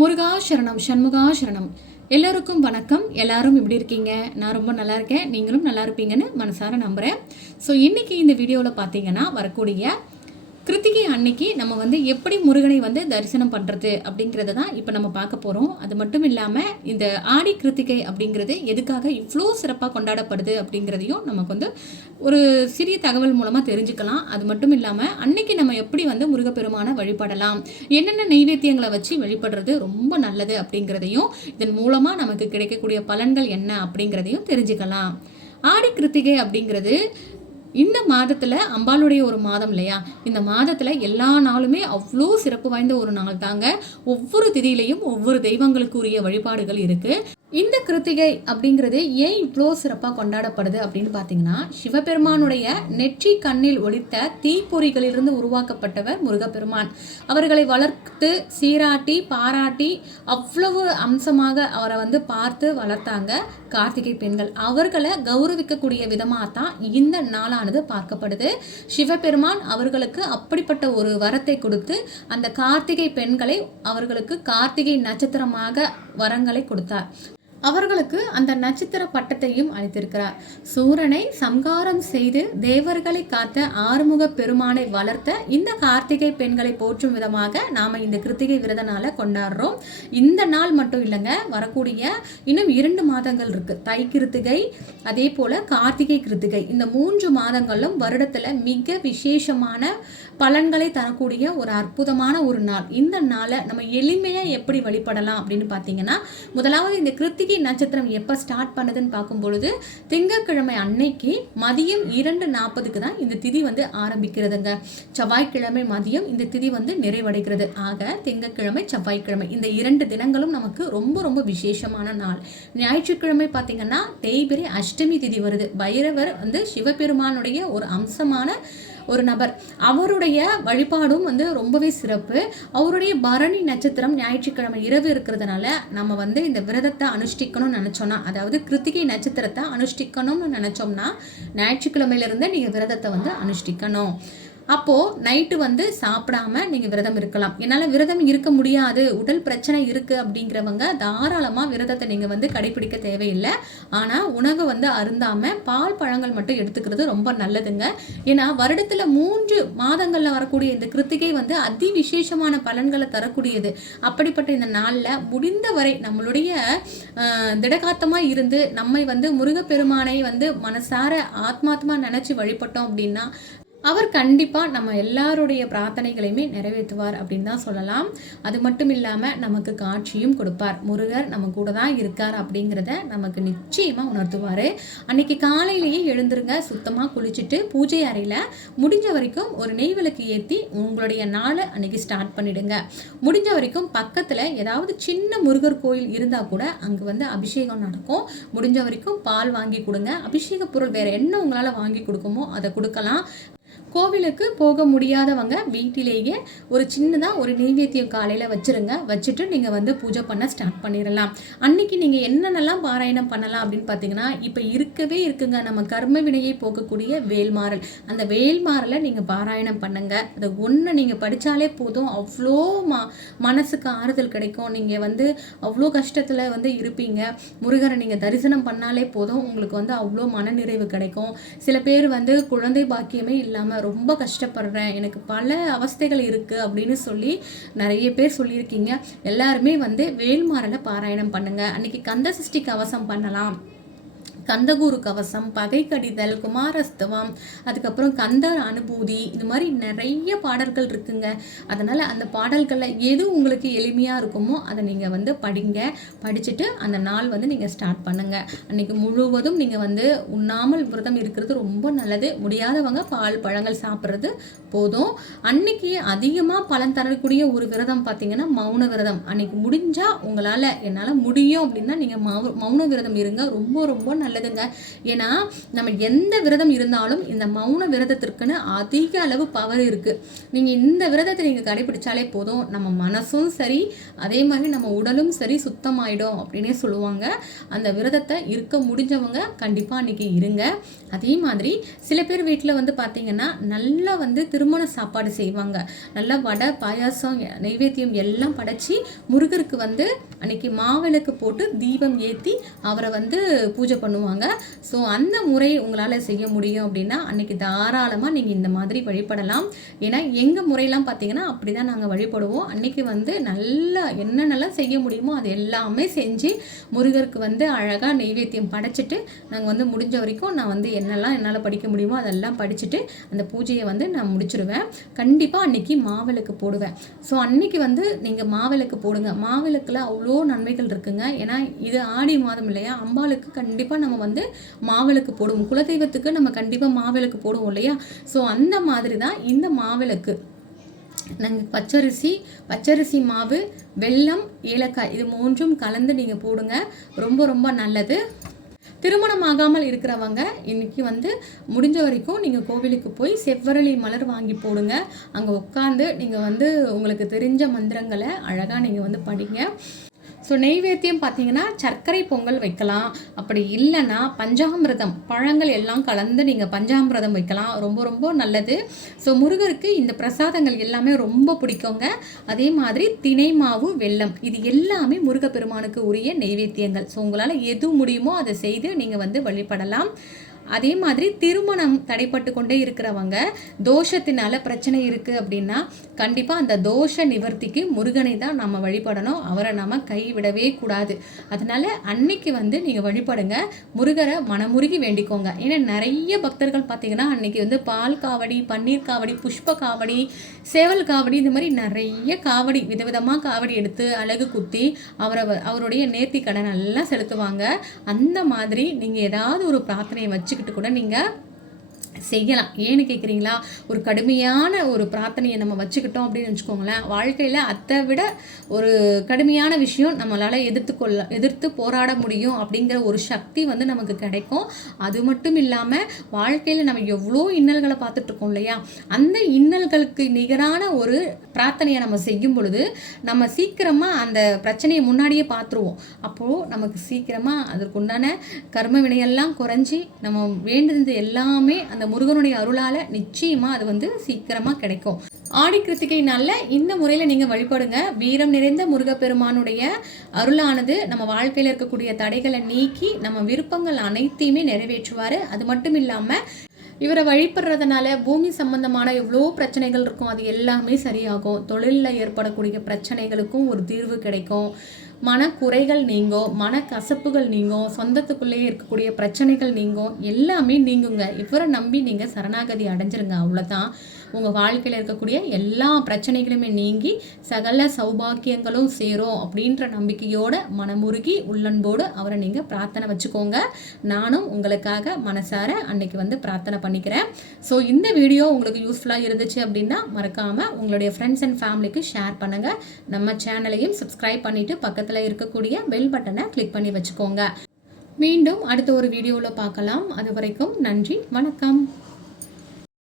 முருகா சரணம் சண்முகா சரணம் எல்லோருக்கும் வணக்கம். எல்லாரும் இப்படி இருக்கீங்க? நான் ரொம்ப நல்லா இருக்கேன். நீங்களும் நல்லா இருப்பீங்கன்னு மனசார நம்புகிறேன் ஸோ இன்றைக்கி இந்த வீடியோவில் பார்த்தீங்கன்னா வரக்கூடிய கிருத்திகை அன்னைக்கு நம்ம வந்து எப்படி முருகனை வந்து தரிசனம் பண்ணுறது அப்படிங்கிறத தான் இப்போ நம்ம பார்க்க போகிறோம் அது மட்டும் இல்லாமல் இந்த ஆடி கிருத்திகை அப்படிங்கிறது எதுக்காக இவ்வளோ சிறப்பாக கொண்டாடப்படுது அப்படிங்கிறதையும் நமக்கு வந்து ஒரு சிறிய தகவல் மூலமாக தெரிஞ்சுக்கலாம். அது மட்டும் இல்லாமல் அன்னைக்கு நம்ம எப்படி வந்து முருகப்பெருமானை வழிபடலாம் என்னென்ன நெய்வேத்தியங்களை வச்சு வழிபடுறது ரொம்ப நல்லது அப்படிங்கிறதையும் இதன் மூலமாக நமக்கு கிடைக்கக்கூடிய பலன்கள் என்ன அப்படிங்கிறதையும் தெரிஞ்சுக்கலாம். ஆடி கிருத்திகை அப்படிங்கிறது இந்த மாதத்தில் அம்பாளுடைய ஒரு மாதம் இல்லையா? இந்த மாதத்தில் எல்லா நாளுமே அவ்வளோ சிறப்பு வாய்ந்த ஒரு நாள் தாங்க. ஒவ்வொரு திதியிலையும் ஒவ்வொரு தெய்வங்களுக்குரிய வழிபாடுகள் இருக்குது இந்த கிருத்திகை அப்படிங்கிறது ஏன் இவ்வளோ சிறப்பாக கொண்டாடப்படுது அப்படின்னு பார்த்தீங்கன்னா சிவபெருமானுடைய நெற்றி கண்ணில் ஒளித்த தீப்பொறிகளிலிருந்து உருவாக்கப்பட்டவர் முருகப்பெருமான். அவர்களை வளர்த்து சீராட்டி பாராட்டி அவ்வளவு அம்சமாக அவரை வந்து பார்த்து வளர்த்தாங்க கார்த்திகை பெண்கள். அவர்களை கௌரவிக்கக்கூடிய விதமாக தான் இந்த நாளானது பார்க்கப்படுது. சிவபெருமான் அவர்களுக்கு அப்படிப்பட்ட ஒரு வரத்தை கொடுத்து அந்த கார்த்திகை பெண்களை அவர்களுக்கு கார்த்திகை நட்சத்திரமாக வரங்களை கொடுத்தார். அவர்களுக்கு அந்த நட்சத்திர பட்டத்தையும் அளித்திருக்கிறார். சூரனை சம்காரம் செய்து தேவர்களை காத்த ஆறுமுக பெருமானை வளர்த்த இந்த கார்த்திகை பெண்களை போற்றும் விதமாக நாம இந்த கிருத்திகை விரத நாளை கொண்டாடுறோம். இந்த நாள் மட்டும் இல்லைங்க வரக்கூடிய இன்னும் இரண்டு மாதங்கள் இருக்கு. தை கிருத்திகை அதே போல கார்த்திகை கிருத்திகை. இந்த மூன்று மாதங்களும் வருடத்துல மிக விசேஷமான பலன்களை தரக்கூடிய ஒரு அற்புதமான ஒரு நாள். இந்த நாளை நம்ம எளிமையாக எப்படி வழிபடலாம் அப்படின்னு பார்த்தீங்கன்னா முதலாவது இந்த கிருத்திகை நட்சத்திரம் எப்போ ஸ்டார்ட் பண்ணுதுன்னு பார்க்கும் பொழுது திங்கட்கிழமை அன்னைக்கு மதியம் இரண்டு நாற்பதுக்கு தான் இந்த திதி வந்து ஆரம்பிக்கிறதுங்க. செவ்வாய்க்கிழமை மதியம் இந்த திதி வந்து நிறைவடைகிறது. ஆக திங்கட்கிழமை செவ்வாய்க்கிழமை இந்த இரண்டு தினங்களும் நமக்கு ரொம்ப ரொம்ப விசேஷமான நாள். ஞாயிற்றுக்கிழமை பார்த்தீங்கன்னா தேய்பிரை அஷ்டமி திதி வருது. பைரவர் வந்து சிவபெருமானுடைய ஒரு அம்சமான ஒரு நபர். அவருடைய வழிபாடும் வந்து ரொம்பவே சிறப்பு. அவருடைய பரணி நட்சத்திரம் ஞாயிற்றுக்கிழமை இரவு இருக்கிறதுனால நம்ம வந்து இந்த விரதத்தை அனுஷ்டிக்கணும்னு நினச்சோன்னா அதாவது கிருத்திகை நட்சத்திரத்தை அனுஷ்டிக்கணும்னு நினச்சோம்னா ஞாயிற்றுக்கிழமையிலேருந்து நீங்கள் விரதத்தை வந்து அனுஷ்டிக்கணும். அப்போது நைட்டு வந்து சாப்பிடாம நீங்கள் விரதம் இருக்கலாம். என்னால் விரதம் இருக்க முடியாது. உடல் பிரச்சனை இருக்குது அப்படிங்கிறவங்க தாராளமாக விரதத்தை நீங்கள் வந்து கடைபிடிக்க தேவையில்லை. ஆனால் உணவை வந்து அருந்தாமல் பால் பழங்கள் மட்டும் எடுத்துக்கிறது ரொம்ப நல்லதுங்க. ஏன்னா வருடத்தில் மூன்று மாதங்களில் வரக்கூடிய இந்த கிருத்திகை வந்து அதி விசேஷமான பலன்களை தரக்கூடியது. அப்படிப்பட்ட இந்த நாளில் முடிந்தவரை நம்மளுடைய திடகாத்தமாக இருந்து நம்மை வந்து முருகப்பெருமானை வந்து மனசார ஆத்மாத்மா நினச்சி வழிபட்டோம் அப்படின்னா அவர் கண்டிப்பாக நம்ம எல்லாருடைய பிரார்த்தனைகளையுமே நிறைவேற்றுவார் அப்படின்னு தான் சொல்லலாம். அது மட்டும் இல்லாமல் நமக்கு காட்சியும் கொடுப்பார். முருகர் நம்ம கூட தான் இருக்கார் அப்படிங்கிறத நமக்கு நிச்சயமாக உணர்த்துவார். அன்னைக்கு காலையிலேயே எழுந்துருங்க சுத்தமாக குளிச்சுட்டு பூஜை அறையில் முடிஞ்ச வரைக்கும் ஒரு நெய் விளக்கு ஏற்றி உங்களுடைய நாளை அன்னைக்கு ஸ்டார்ட் பண்ணிடுங்க. முடிஞ்ச வரைக்கும் பக்கத்தில் ஏதாவது சின்ன முருகர் கோயில் இருந்தால் கூட அங்கே வந்து அபிஷேகம் நடக்கும். முடிஞ்ச வரைக்கும் பால் வாங்கி கொடுங்க. அபிஷேக பொருள் வேறு என்ன உங்களால் வாங்கி கொடுக்குமோ அதை கொடுக்கலாம். கோவிலுக்கு போக முடியாதவங்க வீட்டிலேயே ஒரு சின்னதாக ஒரு நெய்வேத்தியம் காலையில் வச்சுருங்க. வச்சுட்டு நீங்கள் வந்து பூஜை பண்ண ஸ்டார்ட் பண்ணிடலாம். அன்னைக்கு நீங்கள் என்னென்னலாம் பாராயணம் பண்ணலாம் அப்படின்னு பார்த்தீங்கன்னா இப்போ இருக்கவே இருக்குங்க. நம்ம கர்ம வினையை போக்கக்கூடிய வேல்மாறல். அந்த வேல்மாறலை நீங்கள் பாராயணம் பண்ணுங்க. அதை ஒன்று நீங்கள் படித்தாலே போதும். அவ்வளோ ம மனசுக்கு ஆறுதல் கிடைக்கும். நீங்கள் வந்து அவ்வளோ கஷ்டத்தில் வந்து இருப்பீங்க. முருகரை நீங்கள் தரிசனம் பண்ணாலே போதும். உங்களுக்கு வந்து அவ்வளோ மனநிறைவு கிடைக்கும். சில பேர் வந்து குழந்தை பாக்கியமே இல்லாமல் ரொம்ப கஷ்டப்படுறேன். எனக்கு பல அவஸ்தைகள் இருக்குது அப்படின்னு சொல்லி நிறைய பேர் சொல்லியிருக்கீங்க. எல்லாருமே வந்து வேல்மாறலை பாராயணம் பண்ணுங்கள் அன்றைக்கி கந்த சஷ்டி கவசம் பண்ணலாம். கந்தகூரு கவசம் பகை கடிதல் குமாரஸ்தவம் அதுக்கப்புறம் கந்தர் அனுபூதி இது மாதிரி நிறைய பாடல்கள் இருக்குங்க. அதனால் அந்த பாடல்களில் எது உங்களுக்கு எளிமையாக இருக்குமோ அதை நீங்கள் வந்து படிங்க. படிச்சுட்டு அந்த நாள் வந்து நீங்கள் ஸ்டார்ட் பண்ணுங்கள் அன்றைக்கி முழுவதும் நீங்கள் வந்து உண்ணாமல் விரதம் இருக்கிறது ரொம்ப நல்லது. முடியாதவங்க பால் பழங்கள் சாப்பிட்றது போதும். அன்னைக்கு அதிகமாக பலன் தரக்கூடிய ஒரு விரதம் பார்த்தீங்கன்னா மௌன விரதம். அன்னைக்கு முடிஞ்சால் உங்களால் என்னால் முடியும் அப்படின்னா நீங்கள் மௌன விரதம் இருங்க. ரொம்ப ரொம்ப நல்லது. நல்லதுங்க ஏன்னா நம்ம எந்த விரதம் இருந்தாலும் இந்த மௌன விரதத்திற்குன்னு அதிக அளவு பவர் இருக்குது நீங்கள் இந்த விரதத்தை நீங்கள் கடைபிடிச்சாலே போதும். நம்ம மனசும் சரி அதே மாதிரி நம்ம உடலும் சரி சுத்தமாயிடும் அப்படின்னே சொல்லுவாங்க. அந்த விரதத்தை இருக்க முடிஞ்சவங்க கண்டிப்பாக அன்றைக்கி இருங்க. அதே மாதிரி சில பேர் வீட்டில் வந்து பார்த்தீங்கன்னா நல்லா வந்து திருமண சாப்பாடு செய்வாங்க. நல்லா வடை பாயாசம் நைவேத்தியம் எல்லாம் படைச்சி முருகருக்கு வந்து அன்னைக்கு மாவிளக்கு போட்டு தீபம் ஏற்றி அவரை வந்து பூஜை பண்ணுவாங்க. ஸோ அந்த முறை உங்களால் செய்ய முடியும் அப்படின்னா அன்னைக்கு தாராளமாக நீங்கள் இந்த மாதிரி வழிபடலாம். ஏன்னா எங்கள் முறையெல்லாம் பார்த்தீங்கன்னா அப்படி தான் நாங்கள் வழிபடுவோம். அன்னைக்கு வந்து நல்லா என்னென்னலாம் செய்ய முடியுமோ அது எல்லாமே செஞ்சு முருகருக்கு வந்து அழகாக நெய்வேத்தியம் படைச்சிட்டு நாங்கள் வந்து முடிஞ்ச வரைக்கும் நான் வந்து என்னெல்லாம் என்னால் படிக்க முடியுமோ அதெல்லாம் படிச்சுட்டு அந்த பூஜையை வந்து நான் முடிச்சிருவேன். கண்டிப்பாக அன்னைக்கு மாவிளக்கு போடுவேன். ஸோ அன்னைக்கு வந்து நீங்கள் மாவிளக்கு போடுங்க. மாவிளக்கில் அவ்வளோ நன்மைகள் இருக்குங்க. ஏன்னா இது ஆடி மாதம் இல்லையா? அம்பாளுக்கு கண்டிப்பாக நம்ம வந்து மாவிளக்கு போடுவோம். குலதெய்வத்துக்கு நம்ம கண்டிப்பாக மாவிளக்கு போடுவோம் இல்லையா? ஸோ அந்த மாதிரி தான் இந்த மாவிளக்கு. நாங்கள் பச்சரிசி பச்சரிசி மாவு வெல்லம் ஏலக்காய் இது மூன்றும் கலந்து நீங்கள் போடுங்க. ரொம்ப ரொம்ப நல்லது. திருமணம் ஆகாமல் இருக்கிறவங்க இன்னைக்கு வந்து முடிஞ்ச வரைக்கும் நீங்கள் கோவிலுக்கு போய் செவ்வரளி மலர் வாங்கி போடுங்க. அங்கே உட்காந்து நீங்கள் வந்து உங்களுக்கு தெரிஞ்ச மந்திரங்களை அழகாக நீங்கள் வந்து படிங்க. ஸோ நெய்வேத்தியம் பார்த்தீங்கன்னா சர்க்கரை பொங்கல் வைக்கலாம். அப்படி இல்லைன்னா பஞ்சாமிரதம் பழங்கள் எல்லாம் கலந்து நீங்கள் பஞ்சாமிரதம் வைக்கலாம். ரொம்ப ரொம்ப நல்லது. ஸோ முருகருக்கு இந்த பிரசாதங்கள் எல்லாமே ரொம்ப பிடிக்குங்க. அதே மாதிரி தினை மாவு வெல்லம் இது எல்லாமே முருகப்பெருமானுக்கு உரிய நெய்வேத்தியங்கள். ஸோ உங்களால் எது முடியுமோ அதை செய்து நீங்கள் வந்து வழிபடலாம். அதே மாதிரி திருமணம் தடைப்பட்டு கொண்டே இருக்கிறவங்க தோஷத்தினால பிரச்சனை இருக்குது அப்படின்னா கண்டிப்பாக அந்த தோஷ நிவர்த்திக்கு முருகனை தான் நம்ம வழிபடணும். அவரை நம்ம கைவிடவே கூடாது. அதனால அன்னைக்கு வந்து நீங்கள் வழிபடுங்க. முருகரை மனமுருகி வேண்டிக்கோங்க. ஏன்னா நிறைய பக்தர்கள் பார்த்தீங்கன்னா அன்னைக்கு வந்து பால் காவடி பன்னீர் காவடி புஷ்ப காவடி சேவல் காவடி இந்த மாதிரி நிறைய காவடி விதவிதமாக காவடி எடுத்து அழகு குத்தி அவரை அவருடைய நேர்த்தி கடன் எல்லாம் செலுத்துவாங்க. அந்த மாதிரி நீங்கள் ஏதாவது ஒரு பிரார்த்தனையை வச்சு வச்சுக்கிட்டு கூட நீங்கள் செய்யலாம். ஏன்னு கேட்குறீங்களா ஒரு கடுமையான ஒரு பிரார்த்தனையை நம்ம வச்சுக்கிட்டோம் அப்படின்னு வச்சுக்கோங்களேன். வாழ்க்கையில் அதை விட ஒரு கடுமையான விஷயம் நம்மளால் எதிர்த்து கொள்ள எதிர்த்து போராட முடியும் அப்படிங்கிற ஒரு சக்தி வந்து நமக்கு கிடைக்கும். அது மட்டும் இல்லாமல் வாழ்க்கையில் நம்ம எவ்வளோ இன்னல்களை பார்த்துட்ருக்கோம் இல்லையா? அந்த இன்னல்களுக்கு நிகரான ஒரு பிரார்த்தனையை நம்ம செய்யும் பொழுது நம்ம சீக்கிரமாக அந்த பிரச்சனையை முன்னாடியே பார்த்துருவோம். அப்போது நமக்கு சீக்கிரமாக அதற்குண்டான கர்ம வினையெல்லாம் குறைஞ்சி நம்ம வேண்டியது எல்லாமே அந்த முருகனுடைய அருளால் நிச்சயமாக அது வந்து சீக்கிரமாக கிடைக்கும். ஆடி கிருத்திகை நாளில் இந்த முறையில் நீங்கள் வழிபடுங்க. வீரம் நிறைந்த முருகப்பெருமானுடைய அருளானது நம்ம வாழ்க்கையில் இருக்கக்கூடிய தடைகளை நீக்கி நம்ம விருப்பங்கள் அனைத்தையுமே நிறைவேற்றுவார். அது மட்டும் இல்லாமல் இவரை வழிபடுறதுனால பூமி சம்பந்தமான எவ்வளோ பிரச்சனைகள் இருக்கும் அது எல்லாமே சரியாகும். தொழிலில் ஏற்படக்கூடிய பிரச்சனைகளுக்கும் ஒரு தீர்வு கிடைக்கும். மனக்குறைகள் நீங்கும் மனக்கசப்புகள் நீங்கும் சொந்தத்துக்குள்ளேயே இருக்கக்கூடிய பிரச்சனைகள் நீங்கும் எல்லாமே நீங்குங்க. இவரை நம்பி நீங்கள் சரணாகதி அடைஞ்சிருங்க. அவ்வளோதான் உங்கள் வாழ்க்கையில் இருக்கக்கூடிய எல்லா பிரச்சனைகளுமே நீங்கி சகல சௌபாக்கியங்களும் சேரும் அப்படின்ற நம்பிக்கையோட மனமுருகி உள்ளன்போடு அவரை நீங்கள் பிரார்த்தனை வச்சுக்கோங்க. நானும் உங்களுக்காக மனசார அன்னைக்கு வந்து பிரார்த்தனை பண்ணிக்கிறேன். ஸோ இந்த வீடியோ உங்களுக்கு யூஸ்ஃபுல்லாக இருந்துச்சு அப்படின்னா மறக்காமல் உங்களுடைய ஃப்ரெண்ட்ஸ் அண்ட் ஃபேமிலிக்கு ஷேர் பண்ணுங்கள் நம்ம சேனலையும் சப்ஸ்கிரைப் பண்ணிவிட்டு பக்கத்தில் இருக்கக்கூடிய பெல் பட்டனை கிளிக் பண்ணி வச்சுக்கோங்க. மீண்டும் அடுத்த ஒரு வீடியோவில் பார்க்கலாம். அது வரைக்கும் நன்றி. வணக்கம்.